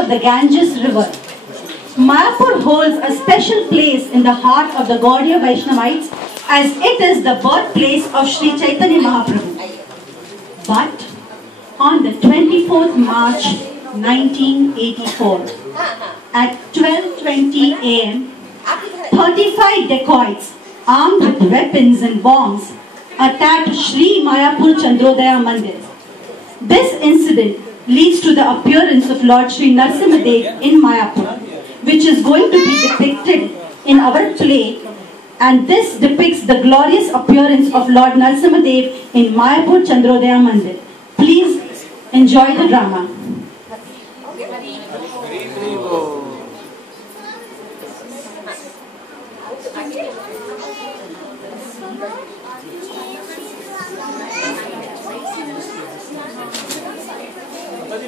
of the Ganges river. Mayapur holds a special place in the heart of the Gaudiya Vaishnavites as it is the birthplace of Sri Chaitanya Mahaprabhu. But on the 24th March 1984, at 12:20 am, 35 dacoits armed with weapons and bombs attacked Sri Mayapur Chandrodaya Mandir. This incident leads to the appearance of Lord Sri Narasimha in Mayapur, which is going to be depicted in our play, and this depicts the glorious appearance of Lord Narasimha in Mayapur Chandrodaya Mandir. Please enjoy the drama.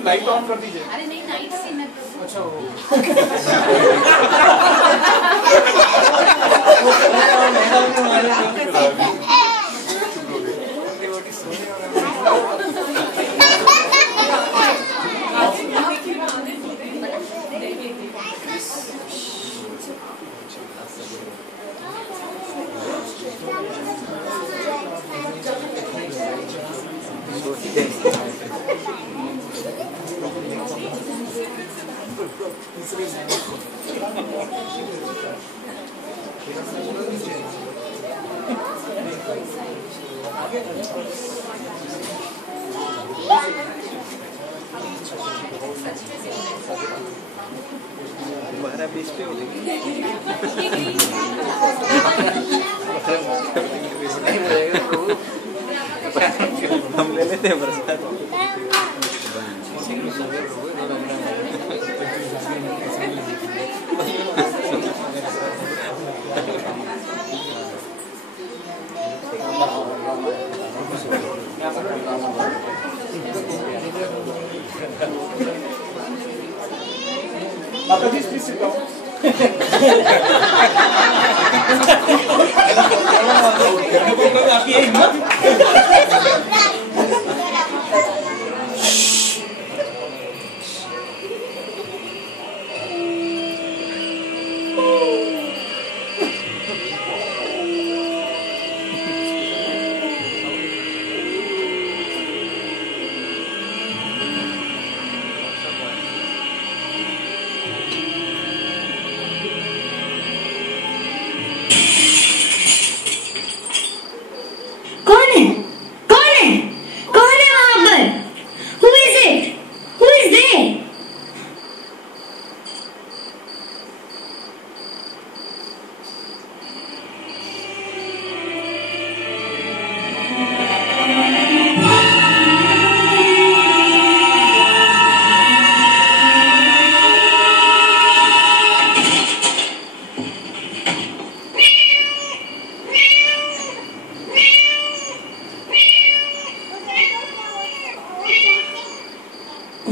Light on कर दीजिए। अरे नहीं, night scene है। अच्छा हो। हम ले लेते हैं बरसात। माता जी प्लीज सिट डाउन। आपकी है हिम्मत?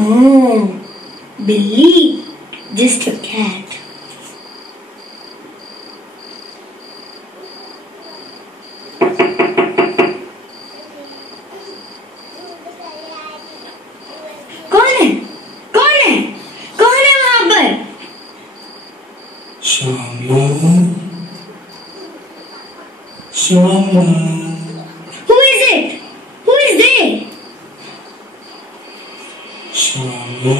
Oh, Billy, just a cat. कौन है? कौन है? कौन है वहाँ पर? Shama. Shama. Who is it? Who is there? Shama.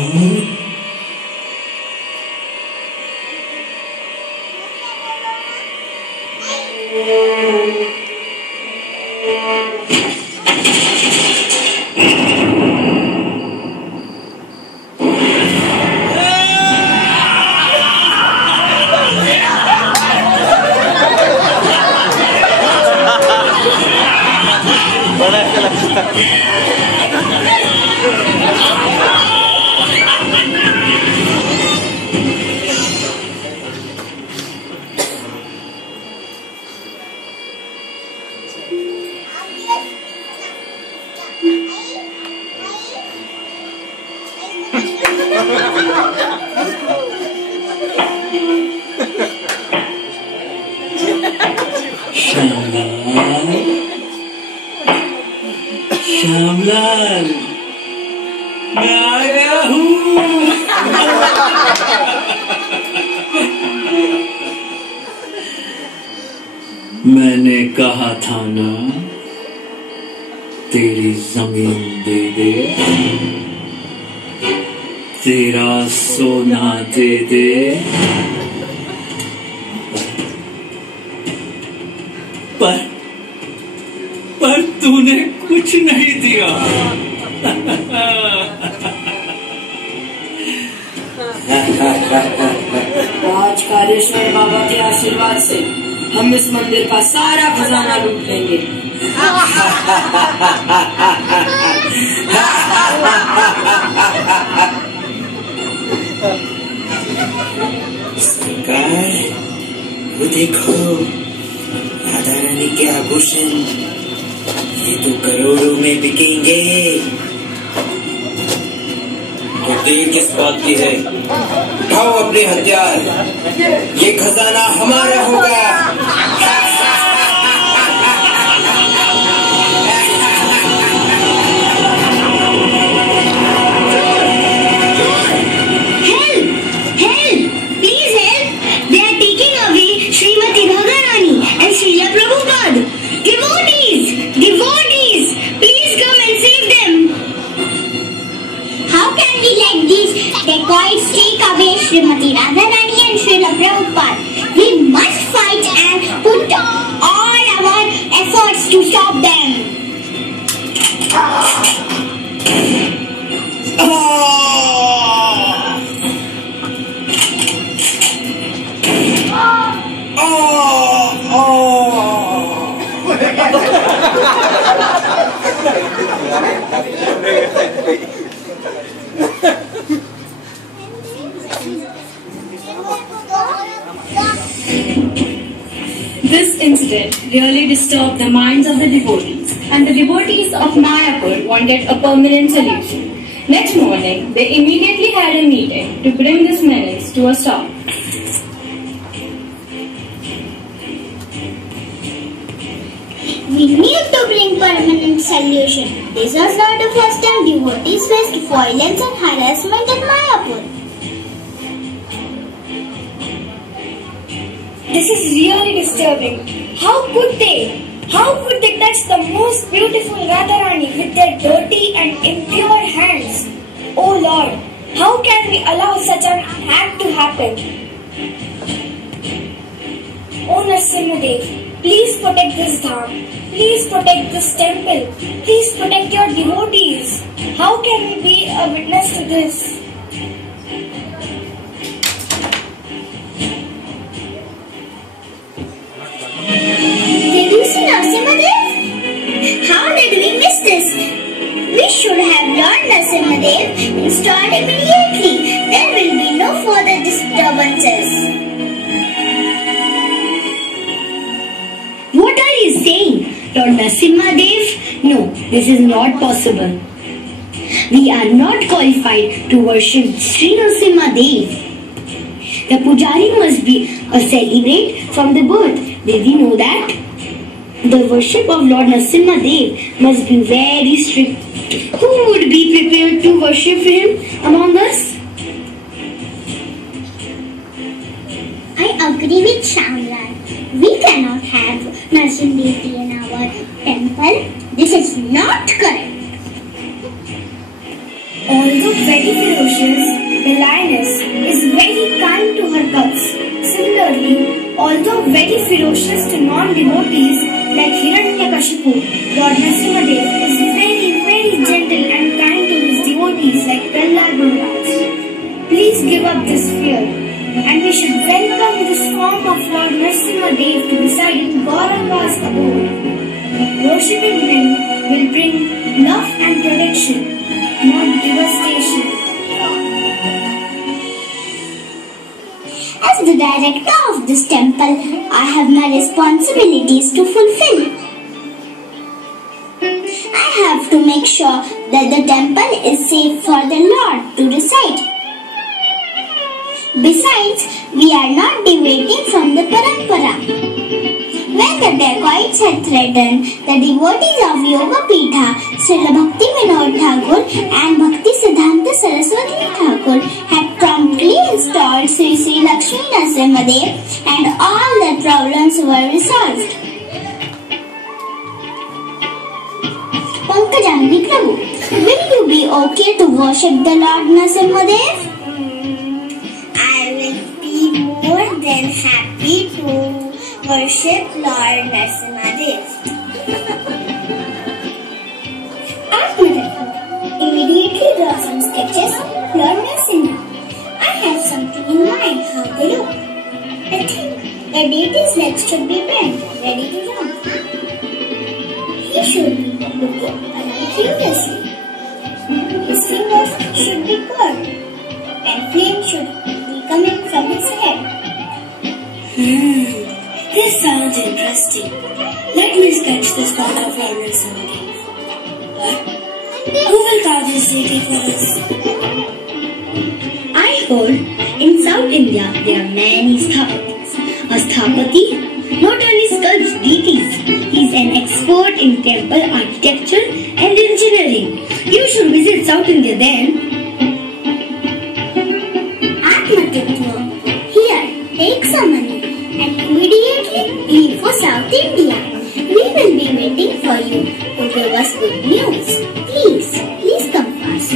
मैंने कहा था ना, तेरी जमीन दे दे, तेरा सोना दे दे, पर तूने कुछ नहीं दिया। आज कालेश्वर बाबा के आशीर्वाद से हम इस मंदिर का सारा खजाना लूट लेंगे। सरकार, वो देखो, राधा रानी के आभूषण, ये तो करोड़ों में बिकेंगे। तो देर किस बात की है? उठाओ अपने हथियार, ये खजाना हमारा होगा। Dacoits take away Srimati Radharani and Srila Prabhupada. We must fight and put all our efforts to stop them. This incident really disturbed the minds of the devotees, and the devotees of Mayapur wanted a permanent solution. Next morning, they immediately had a meeting to bring this menace to a stop. We need to bring permanent solution. This was not the first time devotees faced violence and harassment in Mayapur. This is really disturbing. How could they touch the most beautiful Radharani with their dirty and impure hands? Oh Lord, how can we allow such an act to happen? Oh Narasimha, please protect this dham. Please protect this temple. Please protect your devotees. How can we be a witness to this? Did you see Narasimha? How did we miss this? We should have Lord Narasimha installed immediately. There will be no further disturbances. What are you saying, Lord Narasimha? No, this is not possible. We are not qualified to worship Sri Narasimha. The pujari must be a celebrate from the birth. Did you know that? The worship of Lord Narasimha must be very strict. Who would be prepared to worship him among us? I agree with Shamlal. We cannot have Narasimha in our temple. This is not correct. Although very ferocious, the lioness is very kind to her cubs. Similarly, although very ferocious to non-devotees like Hiranyakashipu, Lord Narasimha is very gentle and kind to his devotees like Prahlad Maharaj. Please give up this fear, and we should welcome this form of Lord Narasimha to reside in Gauranga's abode. Worshipping him will bring love and protection, not devastation. As the director of this temple, I have my responsibilities to fulfill. I have to make sure that the temple is safe for the Lord to reside. Besides, we are not deviating from the parampara. When the dacoits had threatened the devotees of Yoga Pitha, Srila Bhakti Vinod Thakur and Bhakti Siddhanta Saraswati Thakur had promptly installed Sri Lakshmi Narasimha and all their problems were resolved. Pankajani Prabhu, will you be okay to worship the Lord Narasimha Dev? I will be more than happy to worship Lord Narasimha Dev. Immediately draw some sketches, Lord Narasimha. I have something in mind. How they look? I think the deity's legs should be bent, ready to jump. He should be looking around curiously. His fingers should be curved, and flame should be coming from his head. This sounds interesting. Let me sketch this part of Lord Narasimha Dev. Who will carve this deity for us? I heard in South India there are many sthapatis. A sthapati not only sculpts deities, he is an expert in temple architecture and engineering. You should visit South India then. Atmatattva. Here, take some money and immediately leave for South India. We will be waiting for you to give us good news. Please come fast.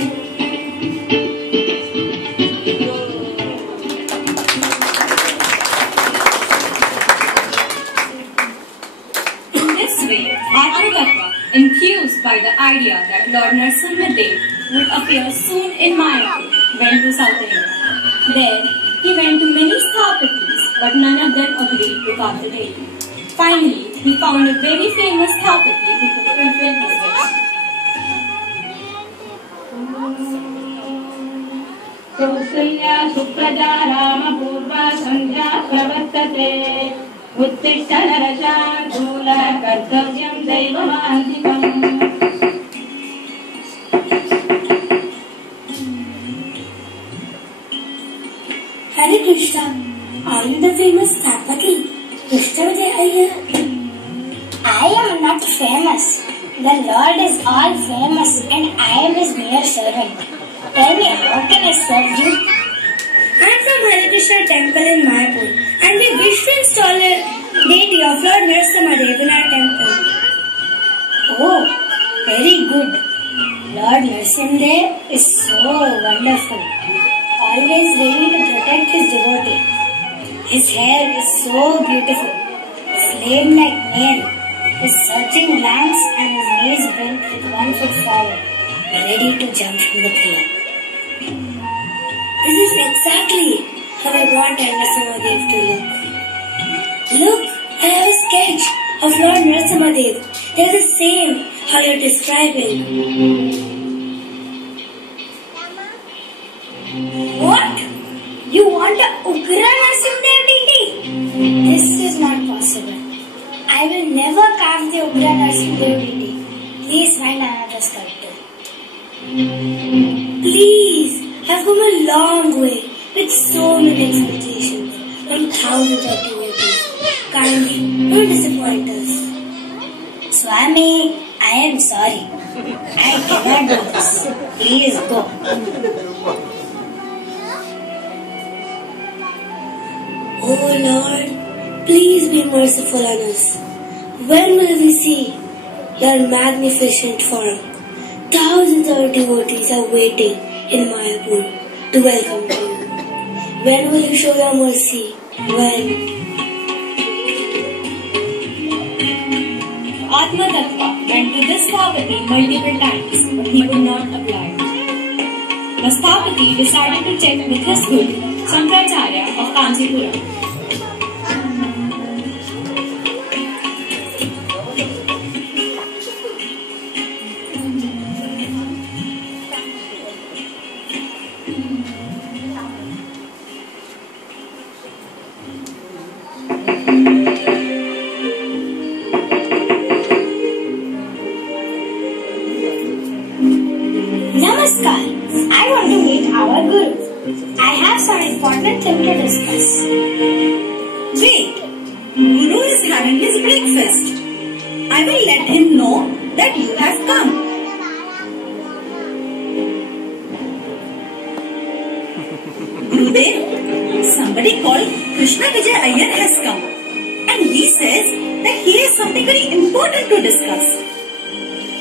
In this way, Atmatattva, enthused by the idea that Lord Narasimha Dev would appear soon in Mayapur, went to South India. There, he went to many sthapatis, but none of them agreed to carve the deity. Finally, he found a very famous sthapati who could fulfill his wish. Kausalya Supraja रामपूर्वा संध्या प्रवर्तते उत्तिष्ठ नरशार्दूल कर्तव्यं दैवमान्तिकम्. Hare Krishna, are you the famous Sthapati, Krishna Vijay Iyer? I am not famous. The Lord is all famous and I am his mere servant. Tell me, how can I serve you? I am from Hare Krishna temple in Mayapur and we wish to install a deity of Lord Narasimha Dev in our temple. Oh, very good. Lord Narasimha Dev is so wonderful. Always ready to protect his devotee. His hair is so beautiful, flame like nail. His searching glance and his knees bent with 1 foot forward, ready to jump from the prayer. This is exactly how I want Narasimha Dev to look. Look, I have a sketch of Lord Narasimha Dev. They are the same how you are describing. What? You want a Ugra Narasimha Dev deity? This is not possible. I will never carve the Ugra Narasimha Dev deity. Please find another sculptor. Please, I've come a long way with so many expectations from thousands of devotees. Kindly, don't disappoint us. Swami, I am sorry. I cannot do this. Please go. Oh Lord, please be merciful on us. When will we see your magnificent form? Thousands of devotees are waiting in Mayapur to welcome you. When will you show your mercy? When? Atmatattva went to this sthapati multiple times, but he would not apply. The sthapati decided to check with his guru, Shankaracharya of Kanchipuram. Namaskar. I want to meet our Guru. I have some important thing to discuss. Wait, Guru is having his breakfast. I will let him know that you have come. Gurudev, somebody called Krishna Vijay Iyer has come. And he says that he has something very important to discuss.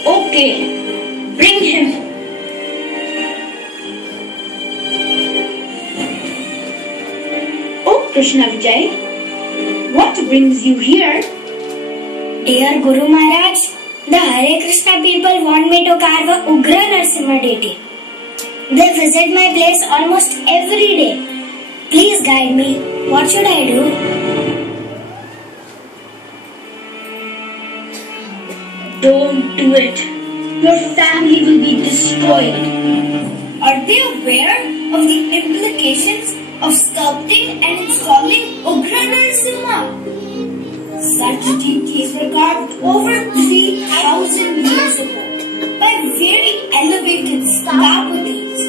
Okay, bring him. Oh, Krishna Vijay, what brings you here? Dear Guru Maharaj, the Hare Krishna people want me to carve a Ugra Narasimha deity. They visit my place almost every day. Please guide me. What should I do? Don't do it. Your family will be destroyed. Are they aware of the implications of sculpting and installing Ugra Narasimha? Such deities were carved over 3,000 years ago by very elevated sthapatis.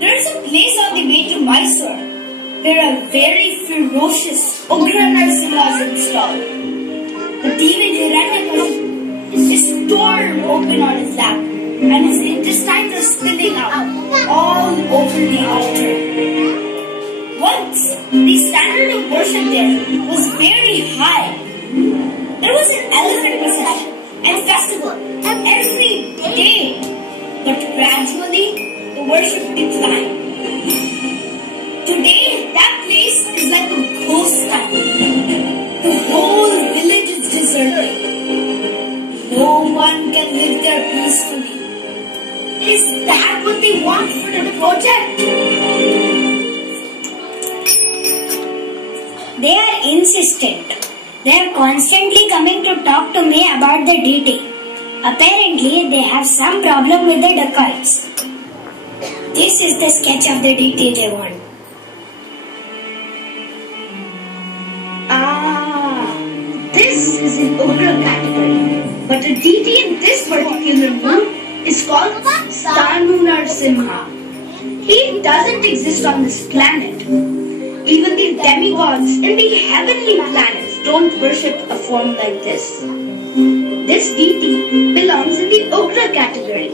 There is a place on the way to Mysore where a very ferocious Ugra Narasimhas installed. The demon Hiranyakashipu is torn open on his lap and his intestines are spilling out all over the altar. Once, the standard of worship there was very high. There was an elephant procession and festival every day, but gradually the worship declined. Today, that place is like a ghost town. The whole village is deserted. No one can live there peacefully. Is that what they want for the project? They are insistent. They are constantly coming to talk to me about the deity. Apparently, they have some problem with the dacoits. This is the sketch of the deity they want. This is in Ugra category, but a deity in this particular mood is called Stanu Narasimha. He doesn't exist on this planet. Even the demigods in the heavenly planets don't worship a form like this. This deity belongs in the Ugra category.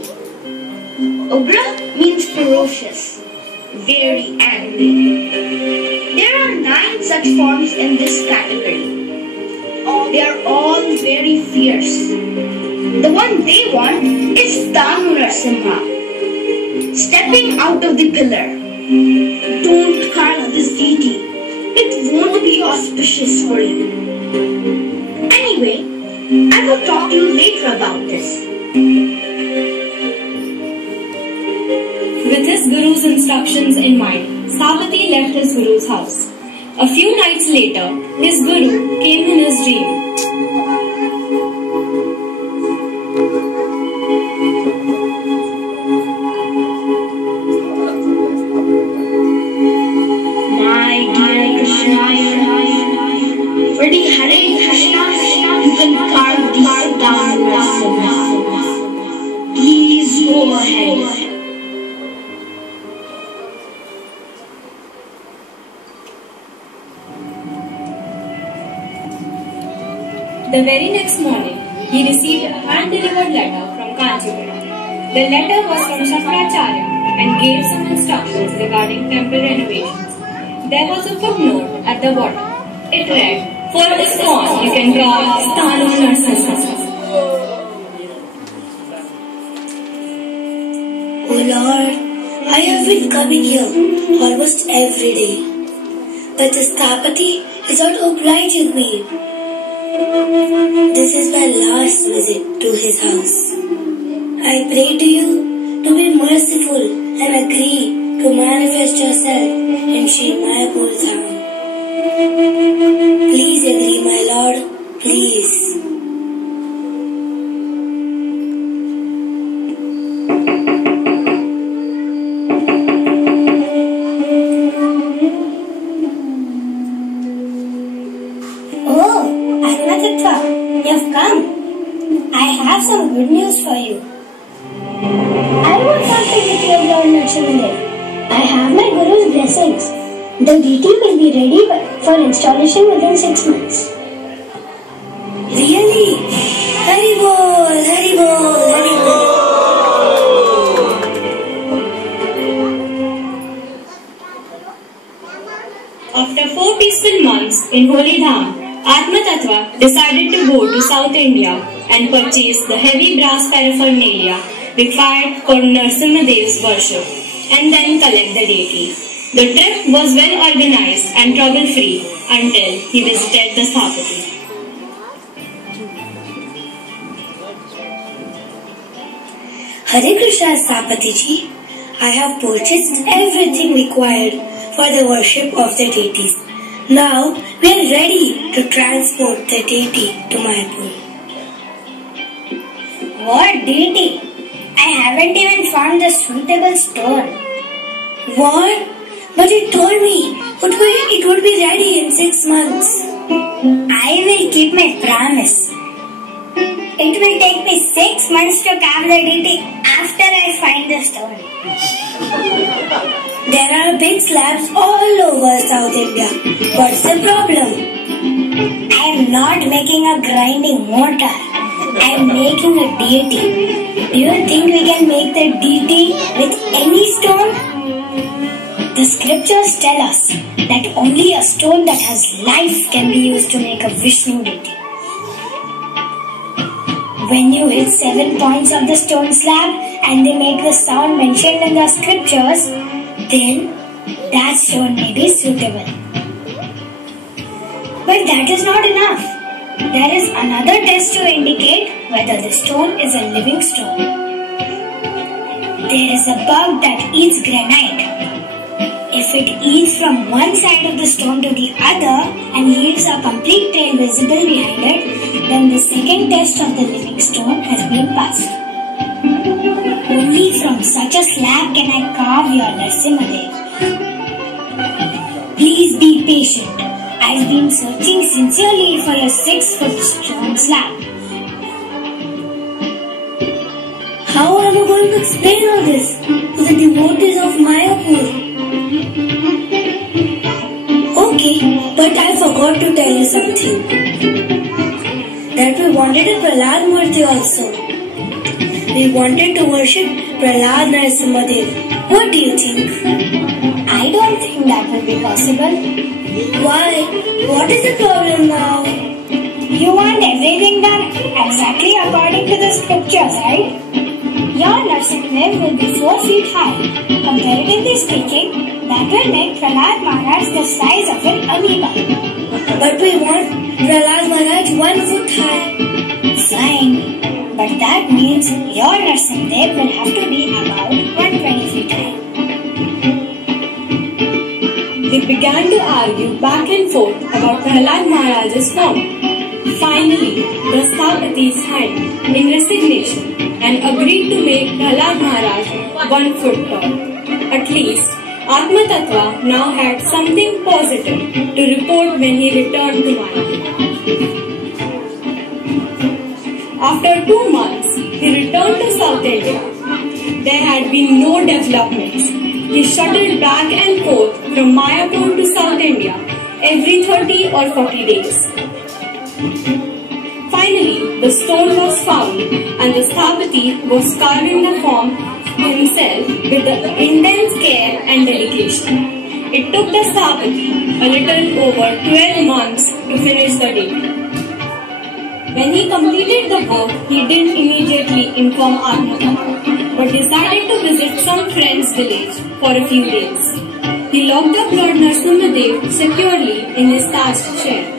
Ugra means ferocious, very angry. There are 9 such forms in this category. They are all very fierce. The one they want is Stanu Narasimha, stepping out of the pillar. Don't carve this deity. It won't be auspicious for you. Anyway, I will talk to you later about this. With his guru's instructions in mind, Sthapati left his guru's house. A few nights later, his guru came in his dream. My dear Krishna, for the Hare Krishna, you can carve the Stanu Narasimha. Please go ahead. The very next morning, he received a hand-delivered letter from Kanchipuram. The letter was from Shakracharya and gave some instructions regarding temple renovations. There was a footnote at the bottom. It read, "For ISKCON, you can draw Stanu Narasimha." Oh Lord, I have been coming here almost every day, but the Sthapati is not obliging me. This is my last visit to his house. I pray to you to be merciful and agree to manifest yourself in Sri Mayapur town. Please agree, my Lord, please. You've come. I have some good news for you. I won't have to get your Lord Narasimha. I have my Guru's blessings. The deity will be ready for installation within 6 months. Really? Hari Bol, Hari Bol, Hari Bol. After 4 peaceful months in Holy Dham, Atma Tattva decided to go to South India and purchase the heavy brass paraphernalia required for Narasimha Dev's worship and then collect the deity. The trip was well organized and trouble-free until he visited the Sthapati. Hare Krishna Sthapati ji, I have purchased everything required for the worship of the deities. Now we are ready to transport the deity to Mayapur. What deity? I haven't even found the suitable stone. What? But you told me it would be ready in 6 months. I will keep my promise. It will take me 6 months to carve the deity after I find the stone. There are big slabs all over South India. What's the problem? I am not making a grinding mortar. I am making a deity. Do you think we can make the deity with any stone? The scriptures tell us that only a stone that has life can be used to make a Vishnu deity. When you hit 7 points of the stone slab and they make the sound mentioned in the scriptures, then that stone may be suitable. But that is not enough. There is another test to indicate whether the stone is a living stone. There is a bug that eats granite. If it eats from one side of the stone to the other and leaves a complete trail visible behind it, then the second test of the living stone has been passed. Only from such a slab can I carve your Narasimha Dev. Please be patient. I've been searching sincerely for your 6-foot stone slab. How am I going to explain all this to the devotees of Mayapur? Okay, but I forgot to tell you something. That we wanted a Prahlad Murti also. We wanted to worship Prahlad Narasimha Dev. What do you think? I don't think that will be possible. Why? What is the problem now? You want everything done exactly according to the scriptures, right? Your Narasimha Dev will be 4 feet high. Comparatively speaking, that will make Prahlad Maharaj the size of an amoeba. But we want Prahlad Maharaj 1 foot high. Fine. But that means your Narasimha Dev will have to be about 120 feet high. They began to argue back and forth about Prahlad Maharaj's form. Finally, the Sthapati signed in resignation and agreed to make Prahlad Maharaj 1 foot tall. At least, Atma Tattva now had something positive to report when he returned to Mayapur. After 2 months, he returned to South India. There had been no developments. He shuttled back and forth from Mayapur to South India every 30 or 40 days. Finally, the stone was found and the Sthapati was carving the form himself with the intense care and dedication. It took the Sthapati a little over 12 months to finish the deity. When he completed the work, he didn't immediately inform Atma Tattva, but decided to visit some friend's village for a few days. He locked up Lord Narasimha Dev securely in his thatched shed.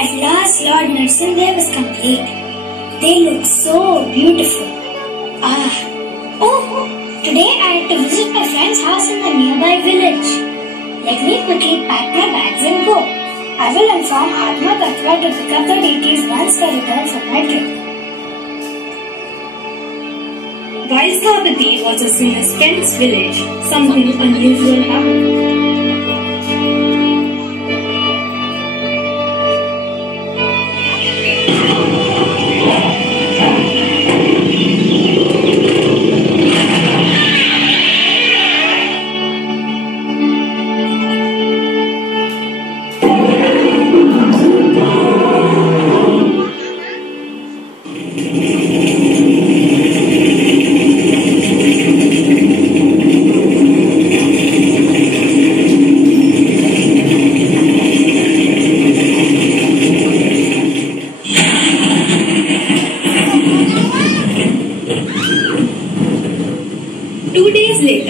At last, Lord Narasimha Dev is complete. They look so beautiful. Today I had to visit my friend's house in the nearby village. Let me quickly pack my bags and go. I will inform Atma Tattva to pick up the deities once they return from my trip. While Sthapati was in his friend's village, something unusual happened.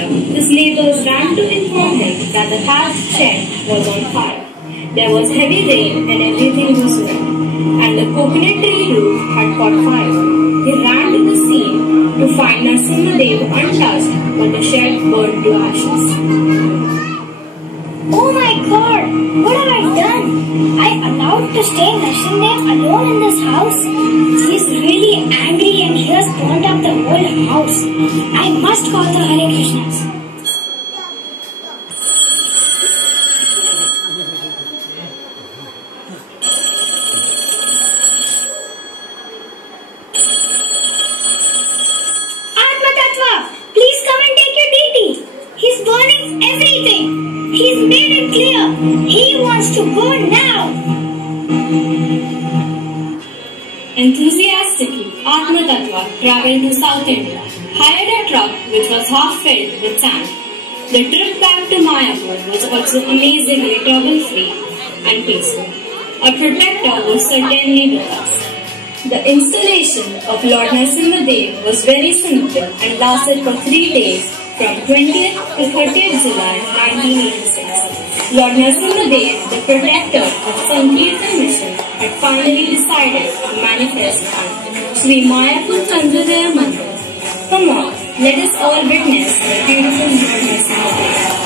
his neighbors ran to inform him that the thatched shed was on fire. There was heavy rain and everything was wet, and the coconut tree roof had caught fire. They ran to the scene to find Narasimha Dev untouched, but the shed burned to ashes. Oh my God! What have I done? I allowed to stay Narasimha alone in this house? He's really angry and he has burnt up the whole house. I must call the Hare Krishnas. Please come and take your duty. He's burning everything. He's made it clear. He wants to go now. Enthusiastically, Atma Tattva traveled to South India, hired a truck which was half filled with sand. The trip back to Mayapur was also amazingly trouble-free and peaceful. A protector was certainly with us. The installation of Lord Narasimha Dev was very simple and lasted for 3 days from 20th to 30th July 1986. Lord Narasimha Dev, the protector of Sankirtan mission, had finally decided to manifest on Sri Mayapur Chandrodaya Mandir. Come on, let us all witness the beautiful Lord Narasimha Dev.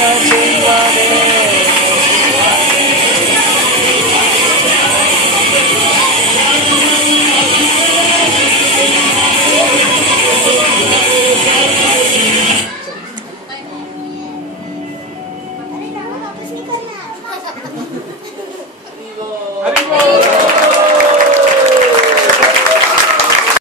न